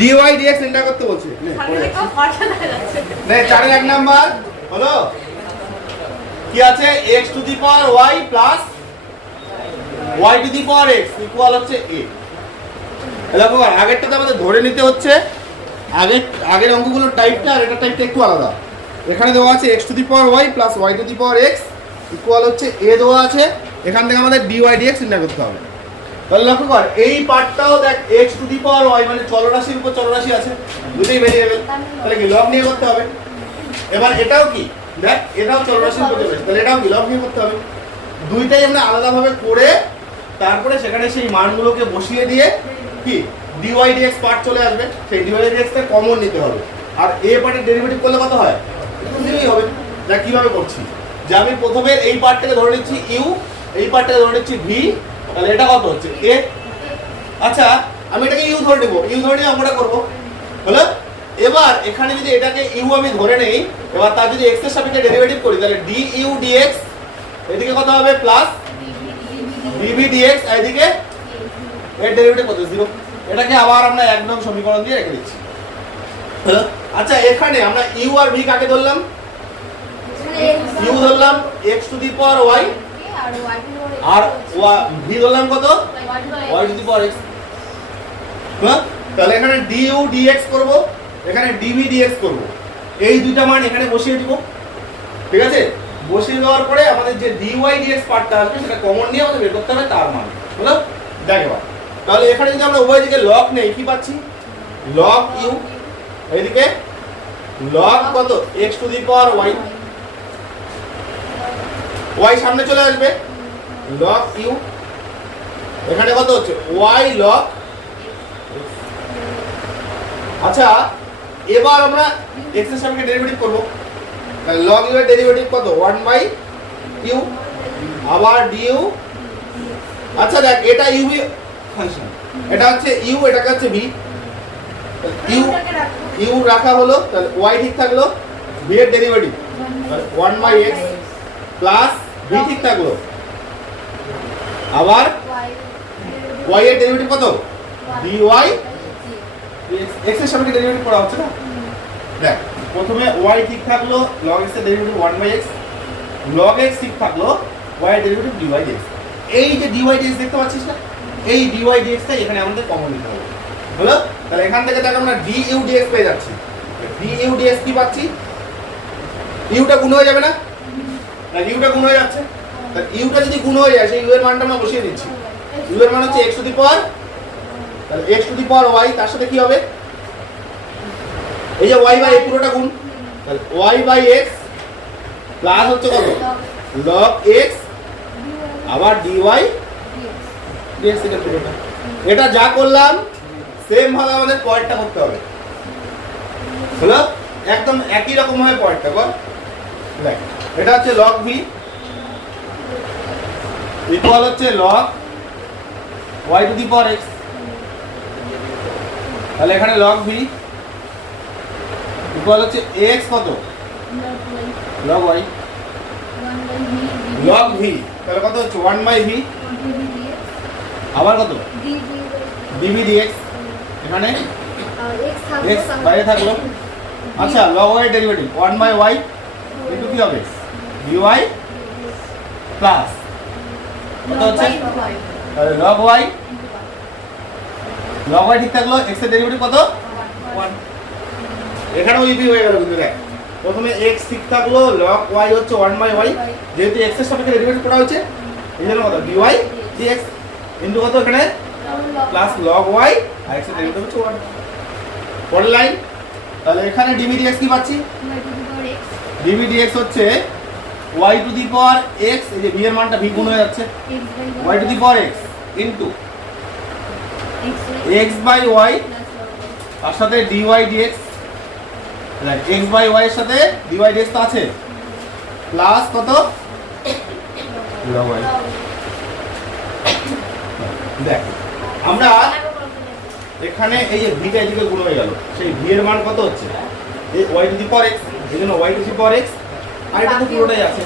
Dy dx নির্ণয় করতে বলছে। নে, চারের এক নাম্বার হলো কি আছে? X to the power y plus y to the power x equal হচ্ছে a দেখো আগেরটাতে আমাদের ধরে নিতে হচ্ছে। আগের আগের অঙ্কগুলোর টাইপটা আর এটার টাইপটা একটু আলাদা। এখানে দেওয়া আছে x to the power y plus y to the power x equal হচ্ছে a দেওয়া আছে। এখান থেকে আমাদের dy dx নির্ণয় করতে হবে। তাহলে লক্ষ্য কর, এই পার্টটাও দেখ x to the power y মানে চলরাশির উপর চলরাশি আছে, দুটোই ভেরিয়েবল তাহলে কি লব নিয়ে করতে হবে? এবার এটাও কি, দেখ, এটাও চলরাশির উপর চলরাশি, তাহলে এটাও কি নিয়ে করতে হবে। দুইটাই আমরা আলাদাভাবে করে তারপরে সেখানে সেই মানগুলোকে বসিয়ে দিয়ে কি dy dx পার্ট চলে আসবে। সেই dy dx টা কমন নিতে হবে। আর a পার্টের ডেরিভেটিভ করলে কত হয়? জিরোই হবে। দেখ, কীভাবে করছি? যে আমি প্রথমে এই পার্টটাকে ধরে নিচ্ছি ইউ এই পার্টটাকে ধরে নিচ্ছি ভি তাহলে এটা কত হচ্ছে? এ আচ্ছা আমি এটাকে ইউ ধরে নেব। ইউ ধরে নিয়ে আমরা করব। হলো? এবার এখানে যদি এটাকে ইউ আমি ধরে নেই এবার তার যদি এক্সের সাপেক্ষে ডেরিভেটিভ করি তাহলে ডি ইউ ডিএক্স এদিকে কত হবে? প্লাস ডিবি ডিএক্স এদিকে এর ডেরিভেটিভ কত? জিরো এটাকে আবার আমরা এক নং সমীকরণ দিয়ে রেখে দিচ্ছি। আচ্ছা এখানে আমরা ইউ আর ভি কাকে ধরলাম? ইউ ধরলাম x to the power y R V ধরলাম কত? Y to the power x. হ্যাঁ? তাহলে এখানে ডিইউ ডিএক্স করব, এখানে ডিভি ডিএক্স করব। এই দুইটা মান এখানে বসিয়ে দিব। ঠিক আছে? বসিয়ে দেওয়ার পরে আমাদের যে ডি ওয়াই ডিওয়াই ডিএক্স পার্টটা আসবে, সেটা কমন নিয়ে আমাদের বের করতে হবে তার মান। হলো দেখ এবার। তাহলে এখানে যদি আমরা উভয় দিকে লগ নেই, কি পাচ্ছি? লক ইউ এইদিকে লক কত? X to the power y y সামনে চলে আসবে। লগ ইউ এখানে কত হচ্ছে? ওয়াই লগ আচ্ছা এবার আমরা এক্সের সাপেক্ষে ডেরিভেটিভ করব। তাহলে লগ ইউ এর ডেরিভেটিভ কত? 1 বাই ইউ আবার ডিইউ আচ্ছা দেখ এটা ইউ বি ফাংশন এটা হচ্ছে ইউ এটাকে হচ্ছে ভি ইউ ইউ রাখা হলো তাহলে ওয়াই ঠিক থাকল ভি এর derivative 1 by x plus v ঠিক থাকল। আবার ওয়াই এর ডেরিভেটিভ কত? ডি ওয়াই এক্সের সাপেক্ষে ডেরিভেটিভ করা হচ্ছে না? দেখ, প্রথমে y ঠিক থাকল, log x এর derivative 1 by x, log x ঠিক থাকল, y এর ডেরিভেটিভ dy dx এই যে ডি dy dx দেখতে পাচ্ছিস না? এই dy dx টা এখানে আমাদের কমন নিতে হবে। হলো? তাহলে এখান থেকে দেখ আমরা ডি du dx পেয়ে যাচ্ছি। ডি du dx কি পাচ্ছি? u টা গুণ হয়ে যাবে না? না, u টা গুণ হয়ে যাচ্ছে। তাহলে u টা যদি গুণ হয়ে যায়, সেই u এর মানটা আমরা বসিয়ে দিচ্ছি। U এর মান হচ্ছে x টু দি পাওয়ার তাহলে x to the power y, তার সাথে কি হবে? এই যে y বাই a পুরোটা গুণ, তাহলে y বাই x প্লাস হচ্ছে কত? log x, আবার dy dx থেকে পুরোটা এটা যা করলাম সেম ভাবে আমাদের পয়েন্টটা করতে হবে। হলো? একদম একই রকম ভাবে পয়েন্টটা কর দেখ, এটা হচ্ছে log v ইকুয়াল হচ্ছে log y to the power x তাহলে এখানে log v ইকুয়াল হচ্ছে x কত? log y log v, তাহলে কত হচ্ছে? 1 বাই v আবার কত? dv dx এখানে x বাইরে থাকল। আচ্ছা log y derivative 1 by y into কি হবে? dy প্লাস কত হচ্ছে? তাহলে log y? log y ঠিক থাকল x এর ডেরিভেটিভ কত? 1 এখানেও ইভি হয়ে গেল কিন্তু দেখ প্রথমে x ঠিক থাকল log y হচ্ছে 1 বাই y যেহেতু x এর সাপেক্ষে ডেরিভেটিভ করা হচ্ছে এই জন্য কত? dy dx ইনটু কত এখানে? প্লাস log y আর x এর ডেরিভেটিভ হচ্ছে 1 পরের লাইন তাহলে এখানে dv dx কি পাচ্ছি? Dv dx হচ্ছে y to the power x, এই যে v এর মানটা v গুণ হয়ে যাচ্ছে? y to the power x into x by y, তার সাথে dx right x by y এর সাথে dy dx তো আছে। প্লাস কত? দেখ, আমরা এখানে এই যে ভিটা এদিকে গুণ হয়ে গেল, সেই ভি এর মান কত হচ্ছে? এই y to the power x, এই জন্য y to the power x আর তো পুরোটাই আছে।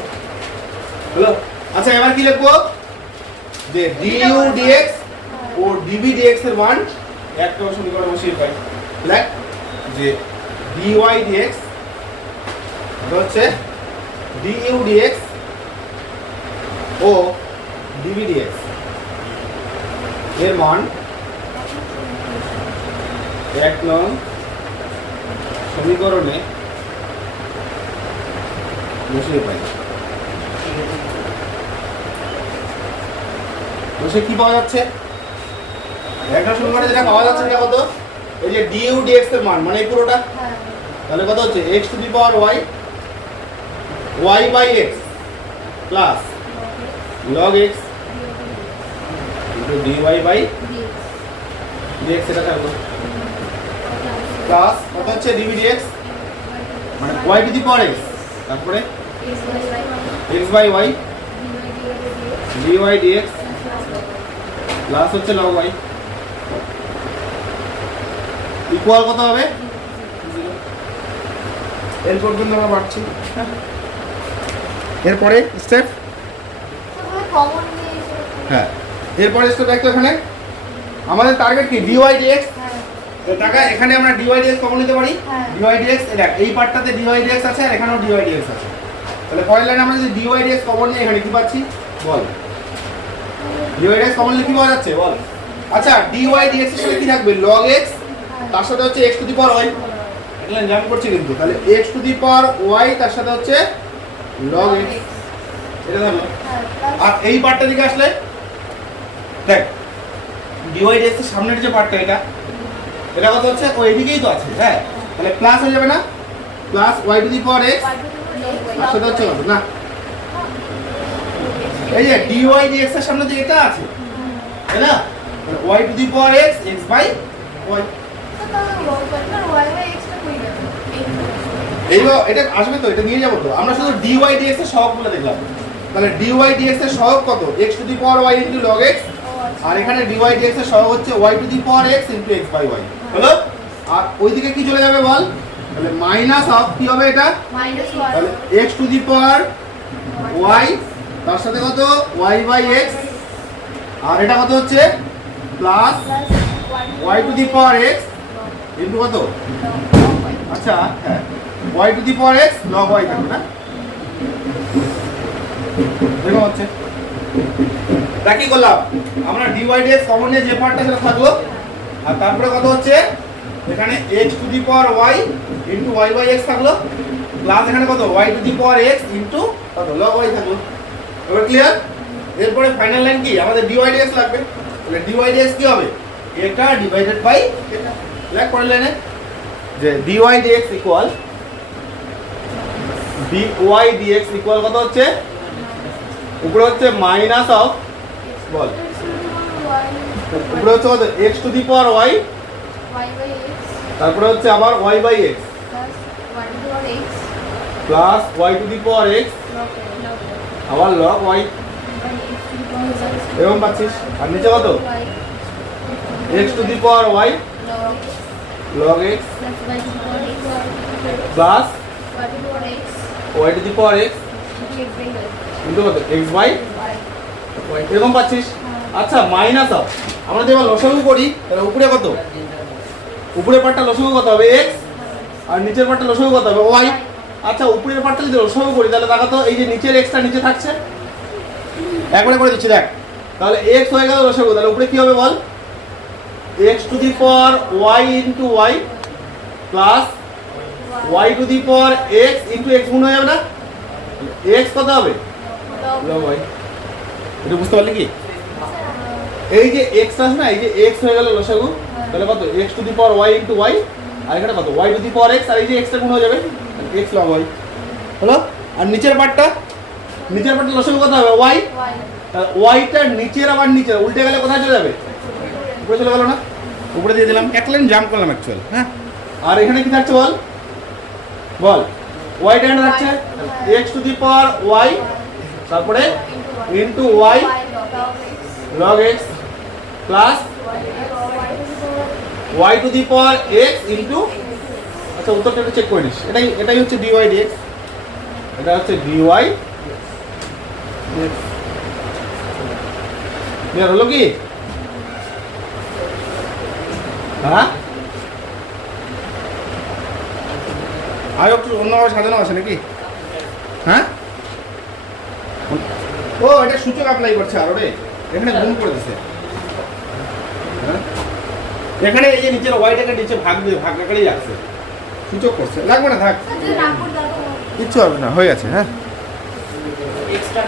হলো আচ্ছা এবার কি লিখব? যে du dx ও dv dx এর মান একটা সমীকরণ বসিয়ে পাই। দেখ, যে ডিএক্স এটা হচ্ছে ডিইউ ডিএক্স ও ডিভি ডিএক্স এর মান এক নং সমীকরণে বসিয়ে পাই। বসে কি পাওয়া যাচ্ছে? একটা সমীকরণে যেটা পাওয়া যাচ্ছে সেটা কত? এই যে ডিইউ ডিএক্স এর মান মানে এই পুরোটা? হ্যাঁ। তাহলে কত হচ্ছে? X to the power y y by x plus log x into d y by dx এটা থাকল প্লাস কত হচ্ছে? ডিভি ডিএক্স মানে y to the power x তারপরে? X by y d y dx plus হচ্ছে log Y equal কত হবে? এর পর্যন্ত আমরা পাচ্ছি এরপরে স্টেপ হ্যাঁ। এরপরে স্টেপ দেখো এখানে। আমাদের টার্গেট কি? ডিওয়াই ডিএক্স হ্যাঁ। টাকা এখানে আমরা ডিওয়াই ডিএক্স কমন নিতে পারি? হ্যাঁ। ডিওয়াই ডিএক্স দেখ এই পার্টটাতে ডিওয়াই ডিএক্স আছে আর এখানেও ডিওয়াই ডিএক্স আছে। তাহলে পরের লাইনে আমরা যদি ডিওয়াই ডিএক্স কমন নিয়ে এখানে কি পাচ্ছি? বল। ডিওয়াই ডিএক্স কমন নিয়ে কি পাওয়া যাচ্ছে? বল। আচ্ছা ডিওয়াই ডিএক্স এর সাথে কি থাকবে? log x, তার সাথে হচ্ছে x to the power y এটা জাম করছি কিন্তু। তাহলে x to the power y, তার সাথে হচ্ছে log x এটা থাকল আর এই পার্টটা দিকে আসলে, দেখ ডিওয়াই ডিএক্স এর সামনের যে পার্টটা এটা এটা কত হচ্ছে? ও এদিকেই তো আছে হ্যাঁ? তাহলে প্লাস হয়ে যাবে না? Plus y to the power x সেটা হচ্ছে না। এই যে ডিওয়াই ডিএক্স এর সামনে যে এটা আছে, তাই না? Y to the power x x by y এইবার এটা আসবে তো, এটা নিয়ে যাব তো। আমরা শুধু ডিওয়াই ডিএক্স এর সহগগুলো দেখলাম। তাহলে ডিওয়াই ডিএক্স এর সহগ কত? X to the power y into log x আর এখানে ডিওয়াই ডিএক্স এর সহগ হচ্ছে y to the power x into x by y হলো? আর ওইদিকে কি চলে যাবে বল? তাহলে মাইনাস অফ কি হবে এটা? তাহলে x to the power y তার সাথে কত? ওয়াই বাই এক্স আর এটা কত হচ্ছে? Plus y to the power x into কত? আচ্ছা হ্যাঁ y to the power x log y থাকবে না? এরকম হচ্ছে। তা কি করলাম? আমরা ডিওয়াই ডিএক্স কমন নিয়ে যে পার্টটা সেটা থাকল আর তারপরে কত হচ্ছে? এখানে x to the power y into y by x থাকল। প্লাস এখানে কত? Y to the power x into কত? লগ ওয়াই থাকল। এবার ক্লিয়ার এরপরে ফাইনাল লাইন কি? আমাদের ডিওয়াই ডিএক্স লাগবে। তাহলে ডিওয়াই ডিএক্স কি হবে? এটা ডিভাইডেড বাই এটা। পরের লাইনে যে dy dx equal dy dx equal কত হচ্ছে? উপরে হচ্ছে মাইনাস অফ বল। উপরে হচ্ছে কত? X to the power y তারপরে হচ্ছে আবার y by x plus y to the power x আবার লগ ওয়াই এরকম পাচ্ছিস? আর নিচে কত? X to the power y log x plus y to the power x into কত এক্স ওয়াই এরকম পাচ্ছিস? আচ্ছা মাইনাস অফ আমরা যদি এবার লসাগু করি তাহলে উপরে কত? উপরের পার্টটা লসাগু কত হবে এক্স আর নিচের পার্টটা লসাগু কত হবে ওয়াই আচ্ছা উপরের পার্টটা যদি লসাগু করি তাহলে দেখা তো এই যে নিচের এক্সটা নিচে থাকছে। একবারে করে দিচ্ছি দেখ। তাহলে এক্স হয়ে গেল লসাগু তাহলে উপরে কি হবে বল? X to the power y into y plus y to the power x into x গুণ হয়ে যাবে না? এক্স কত হবে? এটা বুঝতে পারলি কি? এই যে এক্স আছে না এই যে এক্স হয়ে গেল লসাগু। তাহলে কত? X to the power y into y আর এখানে কত? Y to the power x আর এই যে এক্সটা গুণ হয়ে যাবে? এক্স লগ ওয়াই হলো? আর নিচের পার্টটা নিচের পার্টটা লসাগু কত হবে? ওয়াই ওয়াইটা নিচের আবার নিচের উল্টে গেলে কোথায় চলে যাবে? উপরে চলে গেল না? উপরে দিয়ে দিলাম। এক লাইন জাম্প করলাম অ্যাকচুয়াল হ্যাঁ? আর এখানে কি থাকছে বল? বল। ওয়াইটা এখানে থাকছে? X to the power y তারপরে into y log x plus y to the power x into আচ্ছা উত্তরটা একটু চেক করে নিস। এটাই এটাই হচ্ছে ডিওয়াই ডিএক্স এটা হচ্ছে ডিওয়াই ক্লিয়ার হলো কি? হ্যাঁ? আর একটু অন্যভাবে সাজানো আছে নাকি? হ্যাঁ? ও, এটা সূচক অ্যাপ্লাই করছে আর ওরে এখানে গুণ করে দিছে? এখানে এই যে নিচের ওয়াইটাকে নিচে ভাগ দিয়ে ভাগ করেই যাচ্ছে সূচক করছে। লাগবে না থাক। তো কিচ্ছু হবে না হয়ে গেছে হ্যাঁ। এক্সট্রা